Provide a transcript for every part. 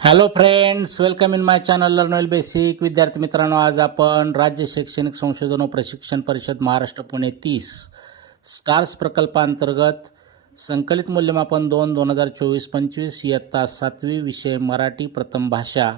Hello friends welcome in my channel learn well basic विद्यार्थी मित्रांनो आज आपण राज्य शैक्षणिक संशोधन व प्रशिक्षण परिषद महाराष्ट्र पुणे तीस स्टार्स प्रकल्पांतर्गत संकलित मूल्यमापन दोन दोन हजार चोवीस पंचवीस इयत्ता सातवी विषय मराठी प्रथम भाषा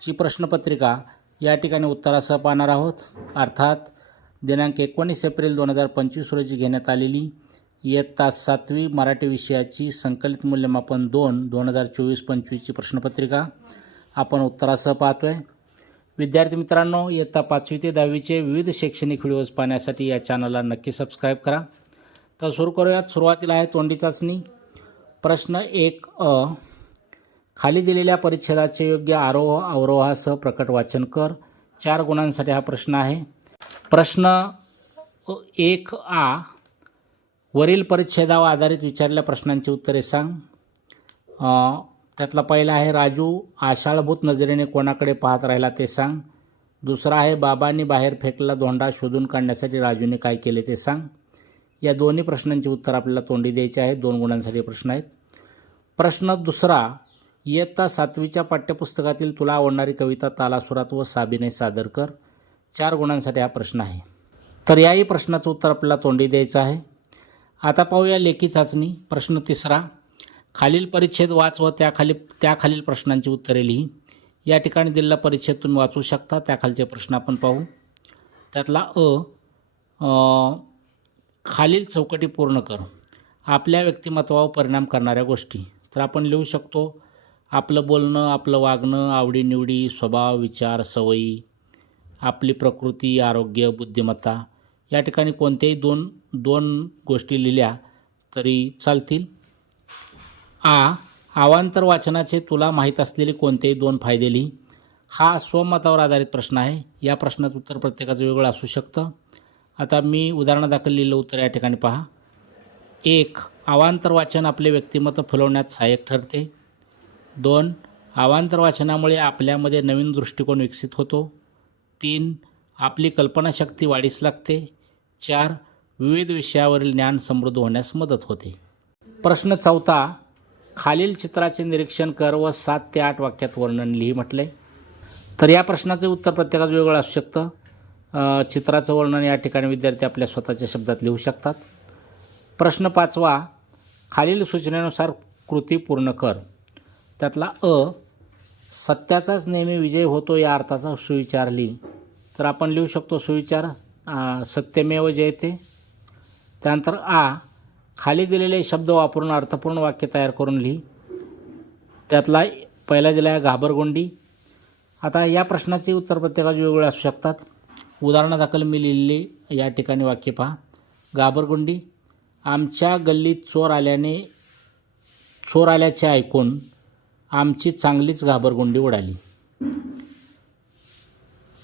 ची प्रश्नपत्रिका या ठिकाणी उत्तरासह पाहणार आहोत. अर्थात दिनांक एकोणीस एप्रिल दोन हजार पंचवीस रोजी घेण्यात आलेली इयत्ता सातवी मराठी विषयाची संकलित मूल्यमापन दोन दोन हजार चोवीस पंचवीसची प्रश्नपत्रिका. आपण उत्तरासह पाहतो आहे विद्यार्थी मित्रांनो इयत्ता पाचवी ते दहावीचे विविध शैक्षणिक व्हिडिओज पाहण्यासाठी या चॅनलला नक्की सबस्क्राईब करा. तर सुरू करूयात. सुरुवातीला आहे तोंडी चाचणी. प्रश्न एक अ खाली दिलेल्या परिच्छेदाचे योग्य आरोह अवरोहासह प्रकट वाचन कर. चार गुणांसाठी हा प्रश्न आहे. प्रश्न एक आ वरील परिच्छेदावर आधारित विचारलेल्या प्रश्नांची उत्तरे सांग. त्यातला पहिला आहे राजू आषाढभूत नजरेने कोणाकडे पाहत राहिला ते सांग. दुसरा आहे बाबांनी बाहेर फेकलेला धोंडा शोधून काढण्यासाठी राजूने काय केले ते सांग. या दोन्ही प्रश्नांची उत्तर आपल्याला तोंडी द्यायची आहे दोन गुणांसाठी प्रश्न आहेत. प्रश्न दुसरा इयत्ता सातवीच्या पाठ्यपुस्तकातील तुला आवडणारी कविता तालासुरात व साबीने सादर कर. चार गुणांसाठी हा प्रश्न आहे. तर याही प्रश्नाचं उत्तर आपल्याला तोंडी द्यायचं आहे. आता पाहूया लेखी चाचणी प्रश्न तिसरा. खालील परिच्छेद वाच व त्याखाली त्याखालील प्रश्नांची उत्तरे लिही. या ठिकाणी दिलेला परिच्छेद तुम्ही वाचू शकता त्याखालचे प्रश्न आपण पाहू. त्यातला अ अ, खालील चौकटी पूर्ण कर. आपल्या व्यक्तिमत्वावर परिणाम करणाऱ्या गोष्टी. तर आपण लिहू शकतो आपलं बोलणं आपलं वागणं आवडीनिवडी स्वभाव विचार सवयी आपली प्रकृती आरोग्य बुद्धिमत्ता या ठिकाणी कोणत्याही दोन दोन गोष्टी लिहिल्या तरी चालतील. आ अवांतर वाचनाचे तुला माहीत असलेले कोणतेही दोन फायदे लिही. हा स्वमतावर आधारित प्रश्न आहे. या प्रश्नाचं उत्तर प्रत्येकाचं वेगळं असू शकतं. आता मी उदाहरणादाखल लिहिलं उत्तर या ठिकाणी पहा. एक अवांतर वाचन आपले व्यक्तिमत्व फुलवण्यात सहाय्यक ठरते. दोन अवांतर वाचनामुळे आपल्यामध्ये नवीन दृष्टिकोन विकसित होतो. तीन आपली कल्पनाशक्ती वाढीस लागते. चार विविध विषयावरील ज्ञान समृद्ध होण्यास मदत होते. प्रश्न चौथा खालील चित्राचे निरीक्षण कर व सात ते आठ वाक्यात वर्णन लिही म्हटले. तर या प्रश्नाचे उत्तर प्रत्येकाचं वेगळं असू शकतं. चित्राचं वर्णन या ठिकाणी विद्यार्थी आपल्या स्वतःच्या शब्दात लिहू शकतात. प्रश्न पाचवा खालील सूचनेनुसार कृती पूर्ण कर. त्यातला अ सत्याचाच नेहमी विजय होतो या अर्थाचा सुविचार लिही. तर आपण लिहू शकतो सुविचार सत्यमेव जयते. त्यानंतर आ खाली दिलेले शब्द वापरून अर्थपूर्ण वाक्य तयार करून लिही. त्यातला पहिला दिला आहे घाबरगोंडी. आता या प्रश्नाचे उत्तर प्रत्येकाचे वेगवेगळे असू शकतात. उदाहरणादाखल मी लिहिलेली या ठिकाणी वाक्य पहा. घाबरगुंडी आमच्या गल्लीत चोर आल्याने चोर आल्याचे ऐकून आमची चांगलीच घाबरगुंडी उडाली.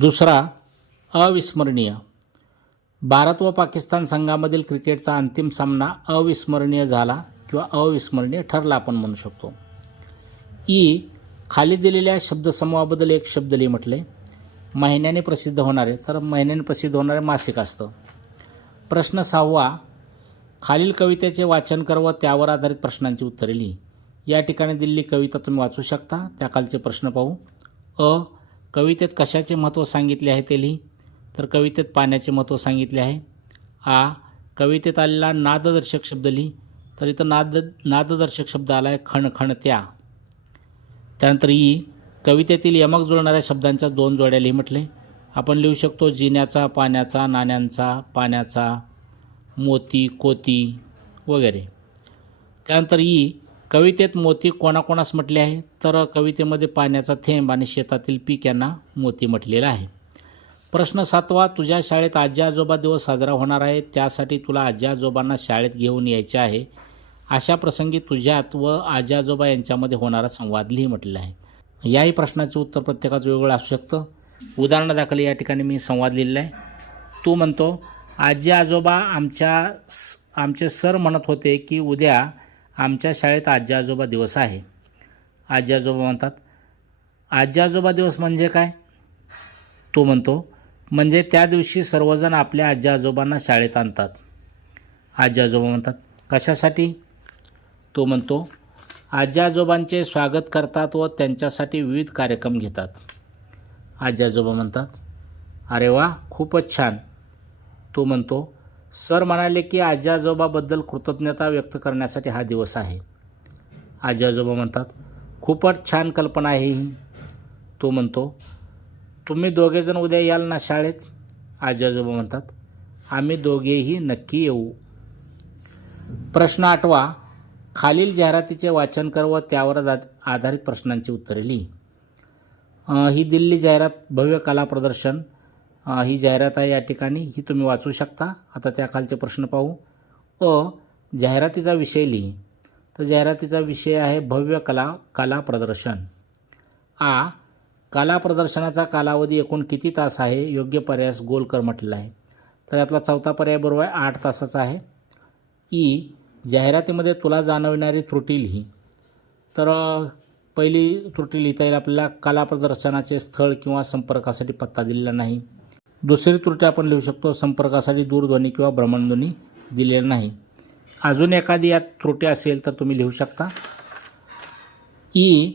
दुसरा अविस्मरणीय. भारत व पाकिस्तान संघामधील क्रिकेटचा अंतिम सामना अविस्मरणीय झाला किंवा अविस्मरणीय ठरला आपण म्हणू शकतो. ई खाली दिलेल्या शब्दसमूहाबद्दल एक शब्द लिही म्हटले. महिन्याने प्रसिद्ध होणारे तर महिन्याने प्रसिद्ध होणारे मासिक असतं. प्रश्न सहावा खालील कवितेचे वाचन कर व त्यावर आधारित प्रश्नांची उत्तरे लिही. या ठिकाणी दिलेली कविता तुम्ही वाचू शकता. त्याखालचे प्रश्न पाहू. अ कवितेत कशाचे महत्त्व सांगितले आहे ते लिही तर कवितेत पाण्याचे महत्त्व सांगितले आहे. आ. कवितेत आलेला नाददर्शक शब्द लिही तर इथं नाद नाददर्शक शब्द आला आहे खणखणत्या. त्यानंतर ई. कवितेतील यमक जुळणाऱ्या शब्दांच्या दोन जोड्या लिही म्हटले. आपण लिहू शकतो जिन्याचा पाण्याचा नाण्यांचा पाण्याचा मोती कोती वगैरे. त्यानंतर ई. कवितेत मोती कोणाकोणास म्हटले आहे? तर कवितेमध्ये पाण्याचा थेंब आणि शेतातील पीक यांना मोती म्हटलेलं आहे. प्रश्न सातवा तुझ्या शाळेत आजी आजोबा दिवस साजरा होणार आहे त्यासाठी तुला आजी आजोबांना शाळेत घेऊन यायचे आहे. अशा प्रसंगी तुझ्यात व आजी आजोबा यांच्यामध्ये होणारा संवाद लिही म्हटलेला आहे. याही प्रश्नाचं उत्तर प्रत्येकाचं वेगळं असू शकतं. उदाहरणादाखल या ठिकाणी मी संवाद लिहिलेला आहे. तू म्हणतो आजी आजोबा आमच्या आमचे सर म्हणत होते की उद्या आमच्या शाळेत आजी आजोबा दिवस आहे. आजी आजोबा म्हणतात आजी आजोबा दिवस म्हणजे काय? तो म्हणतो म्हणजे त्या दिवशी सर्वजण आपल्या आजी आजोबांना शाळेत आणतात. आजी आजोबा म्हणतात कशासाठी? तो म्हणतो आजी आजोबांचे स्वागत करतात व त्यांच्यासाठी विविध कार्यक्रम घेतात. आजी आजोबा म्हणतात अरे वा खूपच छान. तो म्हणतो सर म्हणाले की आजी आजोबाबद्दल कृतज्ञता व्यक्त करण्यासाठी हा दिवस आहे. आजी आजोबा म्हणतात खूपच छान कल्पना आहे ही. तो म्हणतो तुम्ही दोघेजण उद्या याल ना शाळेत? आजी आजोबा म्हणतात आम्ही दोघेही नक्की येऊ. प्रश्न आठवा खालील जाहिरातीचे वाचन कर व त्यावर आधारित प्रश्नांची उत्तरे लिही. ही दिल्ली जाहिरात भव्य कला प्रदर्शन ही जाहिरात आहे या ठिकाणी ही तुम्ही वाचू शकता. आता त्या खालचे प्रश्न पाहू. अ जाहिरातीचा विषय लिही. तर जाहिरातीचा विषय आहे भव्य कला कला प्रदर्शन. आ कला प्रदर्शनाचा कालावधी एकूण किती तास आहे? योग्य पर्यास गोलकर म्हटलेला आहे. तर यातला चौथा पर्याय बरोबर आहे आठ तासाचा आहे. ई जाहिरातीमध्ये तुला जाणवणारी त्रुटी लिही. तर पहिली त्रुटी लिहिता येईल आपल्याला कला प्रदर्शनाचे स्थळ किंवा संपर्कासाठी पत्ता दिलेला नाही. दुसरी त्रुटी आपण लिहू शकतो संपर्कासाठी दूरध्वनी किंवा भ्रमणध्वनी दिलेला नाही. अजून एखादी यात त्रुटी असेल तर तुम्ही लिहू शकता. ई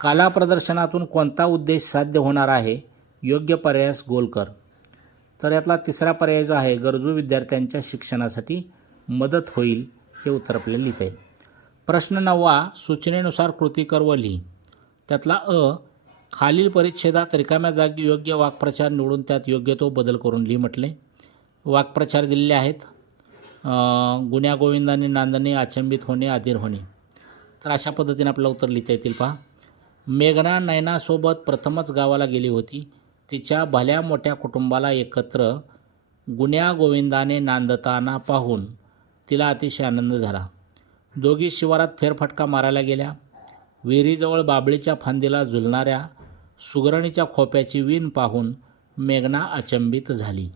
कला प्रदर्शनातून कोणता उद्देश साध्य होणार आहे? योग्य पर्यायास गोल कर. तर यातला तिसरा पर्याय जो आहे गरजू विद्यार्थ्यांच्या शिक्षणासाठी मदत होईल हे उत्तर आपल्याला लिहिता येईल. प्रश्न नववा सूचनेनुसार कृती कर व लिही. त्यातला अ खालील परिच्छेदात रिकाम्या जागी योग्य वाक्प्रचार निवडून त्यात योग्य तो बदल करून लिही म्हटले. वाक्प्रचार दिलेले आहेत. गुण्यागोविंदाने गुण्या गोविंदाने नांदणे अचंबित होणे आधीर होणे. तर अशा पद्धतीने आपल्याला उत्तर लिहिता येतील पहा. मेघना नयनासोबत प्रथमच गावाला गेली होती. तिच्या भल्या मोठ्या कुटुंबाला एकत्र गुण्या गोविंदाने नांदताना पाहून तिला अतिशय आनंद झाला. दोघी शिवारात फेरफटका मारायला गेल्या. विहिरीजवळ बाबळीच्या फांदीला झुलणाऱ्या सुगरणीच्या खोप्याची वीण पाहून मेघना अचंबित झाली.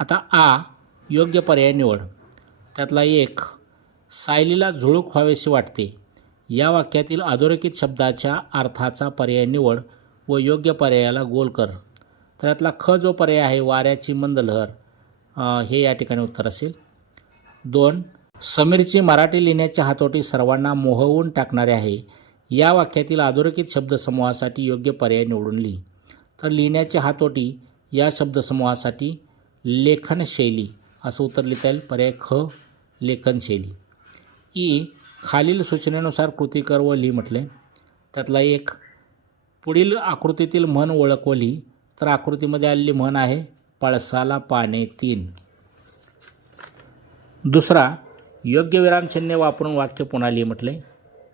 आता आ योग्य पर्याय निवड. त्यातला एक सायलीला झुळूक व्हावेशी वाटते. या वाक्यातील अधोरेखित शब्दाच्या अर्थाचा पर्याय निवड व योग्य पर्यायाला गोल कर. तर यातला ख जो पर्याय आहे वाऱ्याची मंद लहर हे या ठिकाणी उत्तर असेल. दोन समीरची मराठी लिहिण्याची हातोटी सर्वांना मोहवून टाकणारे आहे. या वाक्यातील अधोरेखित शब्दसमूहासाठी योग्य पर्याय निवडून लिही. तर लिहिण्याची हातोटी या शब्दसमूहासाठी लेखनशैली असं उत्तर लिहिता येईल. पर्याय ख लेखनशैली ई खालील सूचनेनुसार कृती कर व लिही म्हटले. त्यातला एक पुढील आकृतीतील म्हण ओळखवली तर आकृतीमध्ये आलेली म्हण आहे पळसाला पाने तीन. दुसरा योग्य विरामचिन्हे वापरून वाक्य पुन्हा लिहि म्हटले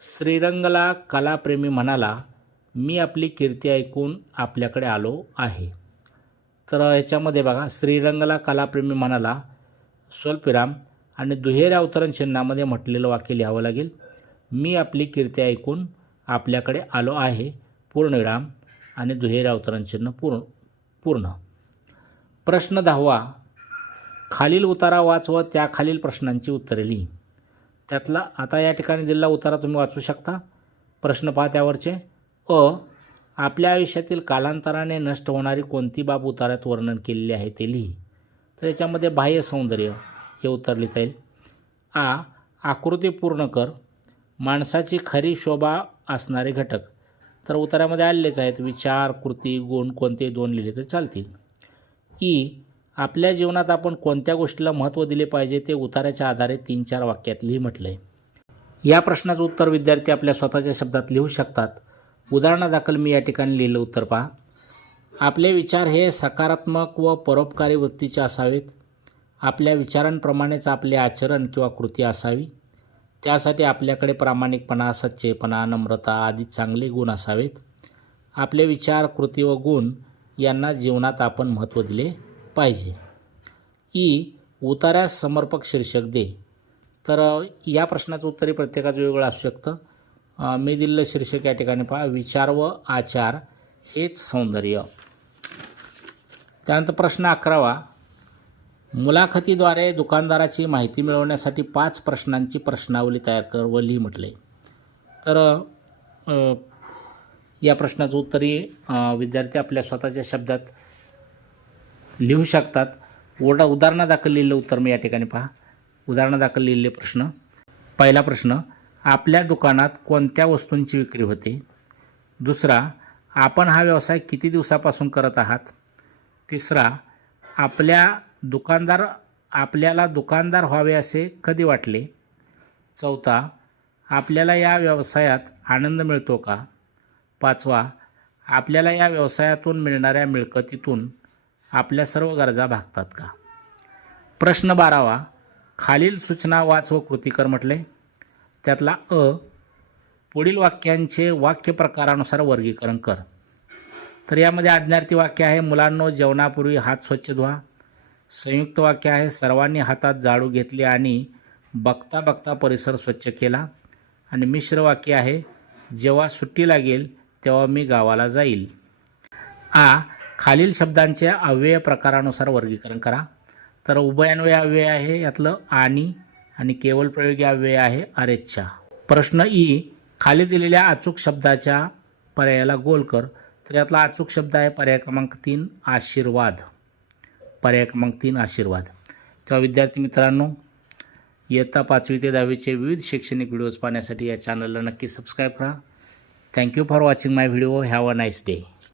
श्रीरंगला कलाप्रेमी म्हणाला मी आपली कीर्ती ऐकून आपल्याकडे आलो आहे. तर ह्याच्यामध्ये बघा श्रीरंगला कलाप्रेमी म्हणाला स्वल्पविराम आणि दुहेऱ्या अवतरण चिन्हामध्ये म्हटलेलं वाक्य लिहावं लागेल मी आपली कीर्ती ऐकून आपल्याकडे आलो आहे पूर्णविराम आणि दुहेऱ्या अवतरण चिन्ह पूर्ण पूर्ण. प्रश्न दहावा खालील उतारा वाचवत त्या त्याखालील प्रश्नांची उत्तरे लिही. त्यातला आता या ठिकाणी दिलेला उतारा तुम्ही वाचू शकता. प्रश्न पहा त्यावरचे. अ आपल्या आयुष्यातील कालांतराने नष्ट होणारी कोणती बाब उतारात वर्णन केलेली आहे ते लिही. तर याच्यामध्ये बाह्य सौंदर्य हे उत्तर लिहिता येईल. आ आकृती पूर्ण कर. माणसाची खरी शोभा असणारे घटक. तर उतारामध्ये आलेलेच आहेत. विचार कृती गुण कोणते दोन लिहिले तर चालतील. ई आपल्या जीवनात आपण कोणत्या गोष्टीला महत्त्व दिले पाहिजे ते उताराच्या आधारे तीन चार वाक्यात लिही म्हटलं आहे या प्रश्नाचं उत्तर विद्यार्थी आपल्या स्वतःच्या शब्दात लिहू शकतात. उदाहरणादाखल मी या ठिकाणी लिहिलं उत्तर पहा. आपले विचार हे सकारात्मक व परोपकारी वृत्तीचे असावेत. आपल्या विचारांप्रमाणेच आपले आचरण किंवा कृती असावी. त्यासाठी आपल्याकडे प्रामाणिकपणा सच्चेपणा नम्रता आदी चांगले गुण असावेत. आपले विचार कृती व गुण यांना जीवनात आपण महत्त्व दिले पाहिजे. ई उतार्यास समर्पक शीर्षक दे. तर या प्रश्नाचं उत्तरही प्रत्येकाचं वेगवेगळं असू शकतं. मी दिलेलं शीर्षक या ठिकाणी पहा. विचार व आचार हेच सौंदर्य. त्यानंतर प्रश्न अकरावा. मुलाखतीद्वारे दुकानदाराची माहिती मिळवण्यासाठी पाच प्रश्नांची प्रश्नावली तयार कर व लिही म्हटले. तर या प्रश्नाचं उत्तरही विद्यार्थी आपल्या स्वतःच्या शब्दात लिहू शकतात. उदा उदाहरणादाखल लिहिलेलं उत्तर मी या ठिकाणी पहा. उदाहरणादाखल लिहिलेले प्रश्न. पहिला प्रश्न आपल्या दुकानात कोणत्या वस्तूंची विक्री होते? दुसरा आपण हा व्यवसाय किती दिवसापासून करत आहात? तिसरा आपल्या दुकानदार आपल्याला दुकानदार व्हावे असे कधी वाटले? चौथा आपल्याला या व्यवसायात आनंद मिळतो का? पाचवा आपल्याला या व्यवसायातून मिळणाऱ्या मिळकतीतून आपल्या सर्व गरजा भागतात का? प्रश्न बारावा. खालील सूचना वाच व कृतीकर म्हटले. त्यातला अ पुढील वाक्यांचे वाक्य प्रकारानुसार वर्गीकरण कर. तर यामध्ये आज्ञार्थी वाक्य आहे मुलांनो जेवणापूर्वी हात स्वच्छ धुवा. संयुक्त वाक्य आहे सर्वांनी हातात झाडू घेतली आणि बघता बघता परिसर स्वच्छ केला. आणि मिश्र वाक्य आहे जेव्हा सुट्टी लागेल तेव्हा मी गावाला जाईल. आ खालील शब्दांचे अव्यय प्रकारानुसार वर्गीकरण करा. तर उभयान्वय अव्यय आहे यातलं आणि आणि केवळ प्रयोगी अव्यय आहे अरेच्छा. प्रश्न ई खाली दिलेल्या अचूक शब्दाच्या पर्यायाला गोल कर. तर यातला अचूक शब्द आहे पर्याय क्रमांक तीन आशीर्वाद. पर्याय क्रमांक तीन आशीर्वाद. तेव्हा विद्यार्थी मित्रांनो इयत्ता पाचवी ते दहावीचे विविध शैक्षणिक व्हिडिओज पाहण्यासाठी या चॅनलला नक्की सबस्क्राईब करा. Thank you for watching my video have a nice day